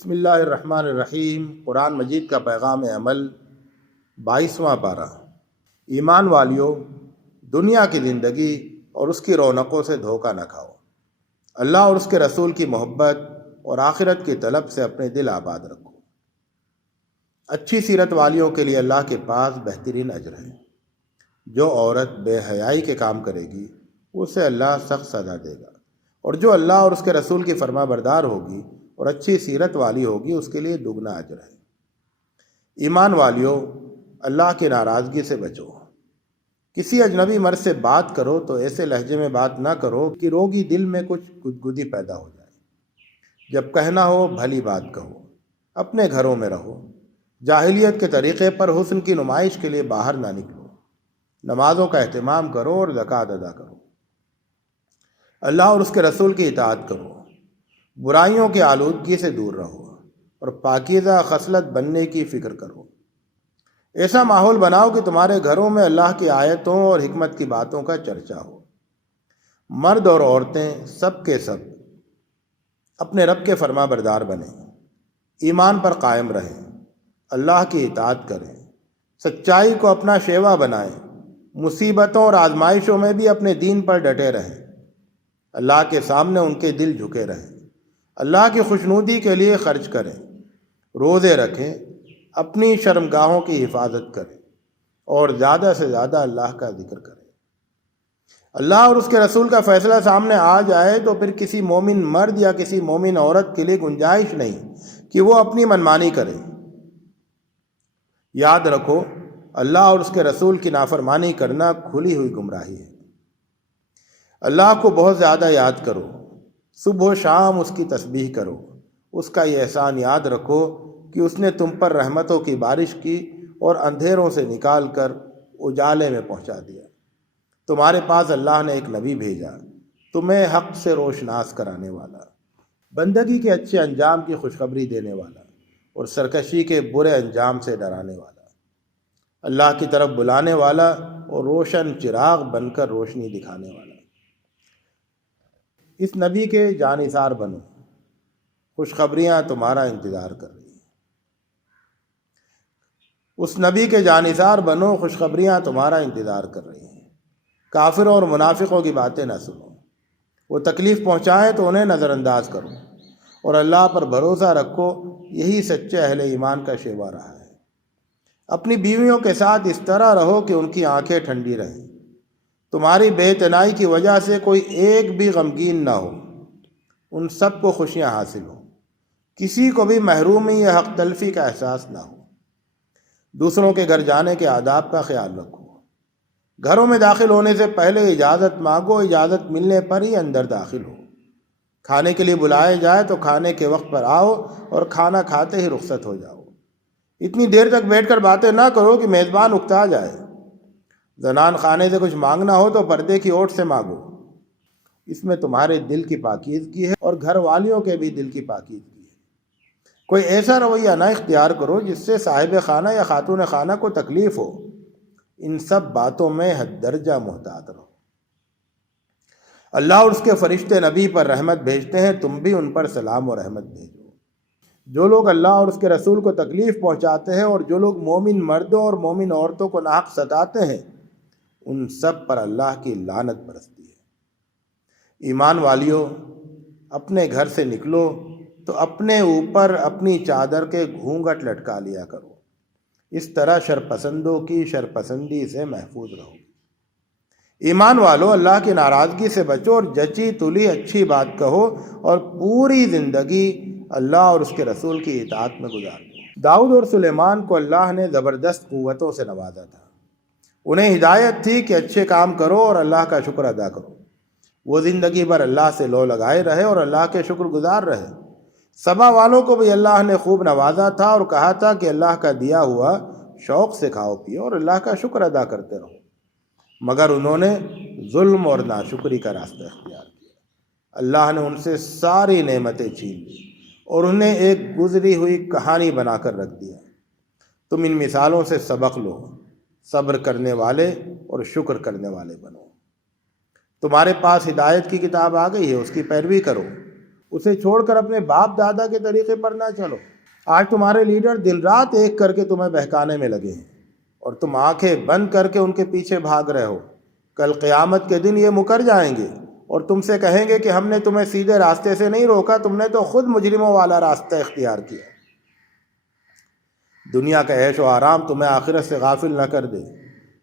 بسم اللہ الرحمن الرحیم۔ قرآن مجید کا پیغام عمل 22واں پارہ۔ ایمان والیو، دنیا کی زندگی اور اس کی رونقوں سے دھوکہ نہ کھاؤ۔ اللہ اور اس کے رسول کی محبت اور آخرت کی طلب سے اپنے دل آباد رکھو۔ اچھی سیرت والیوں کے لیے اللہ کے پاس بہترین اجر ہے۔ جو عورت بے حیائی کے کام کرے گی اسے اللہ سخت سزا دے گا، اور جو اللہ اور اس کے رسول کی فرما بردار ہوگی اور اچھی سیرت والی ہوگی اس کے لیے دگنا اجر ہے۔ ایمان والیو، اللہ کی ناراضگی سے بچو۔ کسی اجنبی مرد سے بات کرو تو ایسے لہجے میں بات نہ کرو کہ روگی دل میں کچھ گدگدی پیدا ہو جائے۔ جب کہنا ہو بھلی بات کہو، اپنے گھروں میں رہو۔ جاہلیت کے طریقے پر حسن کی نمائش کے لیے باہر نہ نکلو۔ نمازوں کا اہتمام کرو اور زکوٰۃ ادا کرو۔ اللہ اور اس کے رسول کی اطاعت کرو۔ برائیوں کی آلودگی سے دور رہو اور پاکیزہ خصلت بننے کی فکر کرو۔ ایسا ماحول بناؤ کہ تمہارے گھروں میں اللہ کی آیتوں اور حکمت کی باتوں کا چرچا ہو۔ مرد اور عورتیں سب کے سب اپنے رب کے فرما بردار بنیں، ایمان پر قائم رہیں، اللہ کی اطاعت کریں، سچائی کو اپنا شیوا بنائیں، مصیبتوں اور آزمائشوں میں بھی اپنے دین پر ڈٹے رہیں۔ اللہ کے سامنے ان کے دل جھکے رہیں۔ اللہ کی خوشنودی کے لیے خرچ کریں، روزے رکھیں، اپنی شرمگاہوں کی حفاظت کریں اور زیادہ سے زیادہ اللہ کا ذکر کریں۔ اللہ اور اس کے رسول کا فیصلہ سامنے آ جائے تو پھر کسی مومن مرد یا کسی مومن عورت کے لیے گنجائش نہیں کہ وہ اپنی منمانی کرے۔ یاد رکھو، اللہ اور اس کے رسول کی نافرمانی کرنا کھلی ہوئی گمراہی ہے۔ اللہ کو بہت زیادہ یاد کرو، صبح و شام اس کی تسبیح کرو۔ اس کا یہ احسان یاد رکھو کہ اس نے تم پر رحمتوں کی بارش کی اور اندھیروں سے نکال کر اجالے میں پہنچا دیا۔ تمہارے پاس اللہ نے ایک نبی بھیجا، تمہیں حق سے روشناس کرانے والا، بندگی کے اچھے انجام کی خوشخبری دینے والا اور سرکشی کے برے انجام سے ڈرانے والا، اللہ کی طرف بلانے والا اور روشن چراغ بن کر روشنی دکھانے والا۔ اس نبی کے جانثار بنو، خوشخبریاں تمہارا انتظار کر رہی ہیں۔ اس نبی کے جانثار بنو، خوشخبریاں تمہارا انتظار کر رہی ہیں۔ کافروں اور منافقوں کی باتیں نہ سنو، وہ تکلیف پہنچائیں تو انہیں نظر انداز کرو اور اللہ پر بھروسہ رکھو، یہی سچے اہل ایمان کا شیوا رہا ہے۔ اپنی بیویوں کے ساتھ اس طرح رہو کہ ان کی آنکھیں ٹھنڈی رہیں، تمہاری بے اعتنائی کی وجہ سے کوئی ایک بھی غمگین نہ ہو، ان سب کو خوشیاں حاصل ہوں، کسی کو بھی محرومی یا حق تلفی کا احساس نہ ہو۔ دوسروں کے گھر جانے کے آداب کا خیال رکھو۔ گھروں میں داخل ہونے سے پہلے اجازت مانگو، اجازت ملنے پر ہی اندر داخل ہو۔ کھانے کے لیے بلائے جائے تو کھانے کے وقت پر آؤ اور کھانا کھاتے ہی رخصت ہو جاؤ۔ اتنی دیر تک بیٹھ کر باتیں نہ کرو کہ میزبان اکتا جائے۔ زنان خانے سے کچھ مانگنا ہو تو پردے کی اوٹ سے مانگو، اس میں تمہارے دل کی پاکیزگی ہے اور گھر والیوں کے بھی دل کی پاکیزگی ہے۔ کوئی ایسا رویہ نہ اختیار کرو جس سے صاحب خانہ یا خاتون خانہ کو تکلیف ہو۔ ان سب باتوں میں حد درجہ محتاط رہو۔ اللہ اور اس کے فرشتے نبی پر رحمت بھیجتے ہیں، تم بھی ان پر سلام و رحمت بھیجو۔ جو لوگ اللہ اور اس کے رسول کو تکلیف پہنچاتے ہیں اور جو لوگ مومن مردوں اور مومن عورتوں کو ناحق ستاتے ہیں، ان سب پر اللہ کی لعنت برستی ہے۔ ایمان والیو، اپنے گھر سے نکلو تو اپنے اوپر اپنی چادر کے گھونگھٹ لٹکا لیا کرو، اس طرح شرپسندوں کی شرپسندی سے محفوظ رہو۔ ایمان والو، اللہ کی ناراضگی سے بچو اور جچی تلی اچھی بات کہو اور پوری زندگی اللہ اور اس کے رسول کی اطاعت میں گزار دو۔ داؤد اور سلیمان کو اللہ نے زبردست قوتوں سے نوازا تھا۔ انہیں ہدایت تھی کہ اچھے کام کرو اور اللہ کا شکر ادا کرو۔ وہ زندگی بھر اللہ سے لو لگائے رہے اور اللہ کے شکر گزار رہے۔ سبا والوں کو بھی اللہ نے خوب نوازا تھا اور کہا تھا کہ اللہ کا دیا ہوا شوق سے کھاؤ پیو اور اللہ کا شکر ادا کرتے رہو، مگر انہوں نے ظلم اور ناشکری کا راستہ اختیار کیا۔ اللہ نے ان سے ساری نعمتیں چھین لی اور انہیں ایک گزری ہوئی کہانی بنا کر رکھ دیا۔ تم ان مثالوں سے سبق لو، صبر کرنے والے اور شکر کرنے والے بنو۔ تمہارے پاس ہدایت کی کتاب آ گئی ہے، اس کی پیروی کرو۔ اسے چھوڑ کر اپنے باپ دادا کے طریقے پر نہ چلو۔ آج تمہارے لیڈر دن رات ایک کر کے تمہیں بہکانے میں لگے ہیں اور تم آنکھیں بند کر کے ان کے پیچھے بھاگ رہے ہو۔ کل قیامت کے دن یہ مکر جائیں گے اور تم سے کہیں گے کہ ہم نے تمہیں سیدھے راستے سے نہیں روکا، تم نے تو خود مجرموں والا راستہ اختیار کیا۔ دنیا کا عیش و آرام تمہیں آخرت سے غافل نہ کر دے۔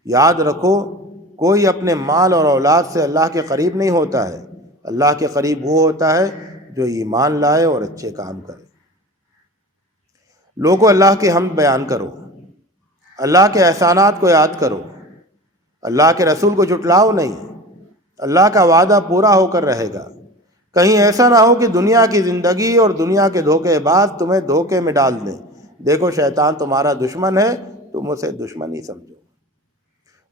یاد رکھو، کوئی اپنے مال اور اولاد سے اللہ کے قریب نہیں ہوتا ہے۔ اللہ کے قریب وہ ہوتا ہے جو ایمان لائے اور اچھے کام کرے۔ لوگوں، اللہ کی حمد بیان کرو، اللہ کے احسانات کو یاد کرو، اللہ کے رسول کو جھٹلاؤ نہیں۔ اللہ کا وعدہ پورا ہو کر رہے گا۔ کہیں ایسا نہ ہو کہ دنیا کی زندگی اور دنیا کے دھوکے باز تمہیں دھوکے میں ڈال دیں۔ دیکھو، شیطان تمہارا دشمن ہے، تم اسے دشمن ہی سمجھو۔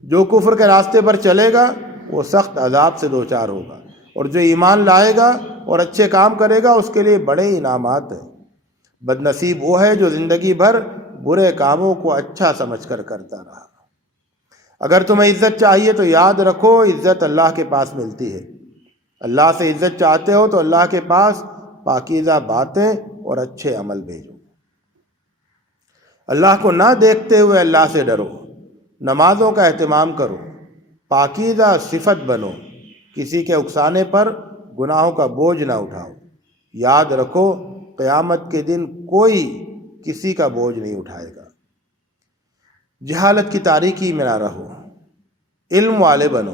جو کفر کے راستے پر چلے گا وہ سخت عذاب سے دوچار ہوگا، اور جو ایمان لائے گا اور اچھے کام کرے گا اس کے لیے بڑے انعامات ہیں۔ بد نصیب وہ ہے جو زندگی بھر برے کاموں کو اچھا سمجھ کر کرتا رہا۔ اگر تمہیں عزت چاہیے تو یاد رکھو، عزت اللہ کے پاس ملتی ہے۔ اللہ سے عزت چاہتے ہو تو اللہ کے پاس پاکیزہ باتیں اور اچھے عمل بھیجو۔ اللہ کو نہ دیکھتے ہوئے اللہ سے ڈرو، نمازوں کا اہتمام کرو، پاکیزہ صفت بنو، کسی کے اکسانے پر گناہوں کا بوجھ نہ اٹھاؤ۔ یاد رکھو، قیامت کے دن کوئی کسی کا بوجھ نہیں اٹھائے گا۔ جہالت کی تاریکی میں نہ رہو، علم والے بنو۔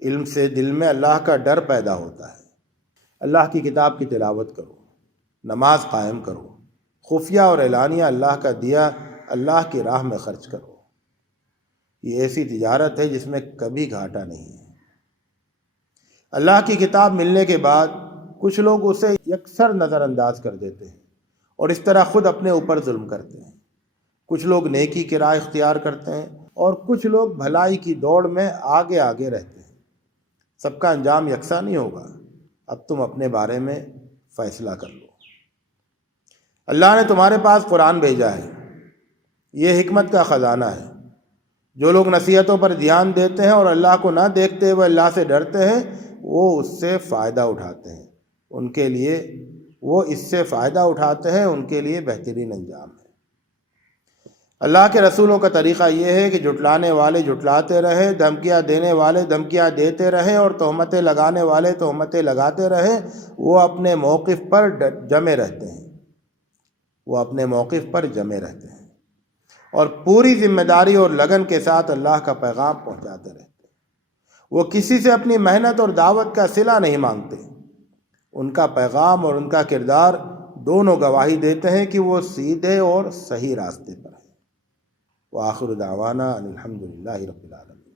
علم سے دل میں اللہ کا ڈر پیدا ہوتا ہے۔ اللہ کی کتاب کی تلاوت کرو، نماز قائم کرو، خفیہ اور اعلانیہ اللہ کا دیا اللہ کی راہ میں خرچ کرو۔ یہ ایسی تجارت ہے جس میں کبھی گھاٹا نہیں ہے۔ اللہ کی کتاب ملنے کے بعد کچھ لوگ اسے یکسر نظر انداز کر دیتے ہیں اور اس طرح خود اپنے اوپر ظلم کرتے ہیں۔ کچھ لوگ نیکی کی راہ اختیار کرتے ہیں اور کچھ لوگ بھلائی کی دوڑ میں آگے آگے رہتے ہیں۔ سب کا انجام یکساں نہیں ہوگا۔ اب تم اپنے بارے میں فیصلہ کر لو۔ اللہ نے تمہارے پاس قرآن بھیجا ہے، یہ حکمت کا خزانہ ہے۔ جو لوگ نصیحتوں پر دھیان دیتے ہیں اور اللہ کو نہ دیکھتے ہوئے اللہ سے ڈرتے ہیں، وہ اس سے فائدہ اٹھاتے ہیں، ان کے لیے بہترین انجام ہے۔ اللہ کے رسولوں کا طریقہ یہ ہے کہ جھٹلانے والے جھٹلاتے رہیں، دھمکیاں دینے والے دھمکیاں دیتے رہیں اور تہمتیں لگانے والے تہمتیں لگاتے رہیں۔ وہ اپنے موقف پر جمے رہتے ہیں اور پوری ذمہ داری اور لگن کے ساتھ اللہ کا پیغام پہنچاتے رہتے ہیں۔ وہ کسی سے اپنی محنت اور دعوت کا صلہ نہیں مانگتے۔ ان کا پیغام اور ان کا کردار دونوں گواہی دیتے ہیں کہ وہ سیدھے اور صحیح راستے پر ہیں۔ وآخر دعوانا ان الحمد للہ رب العالمین۔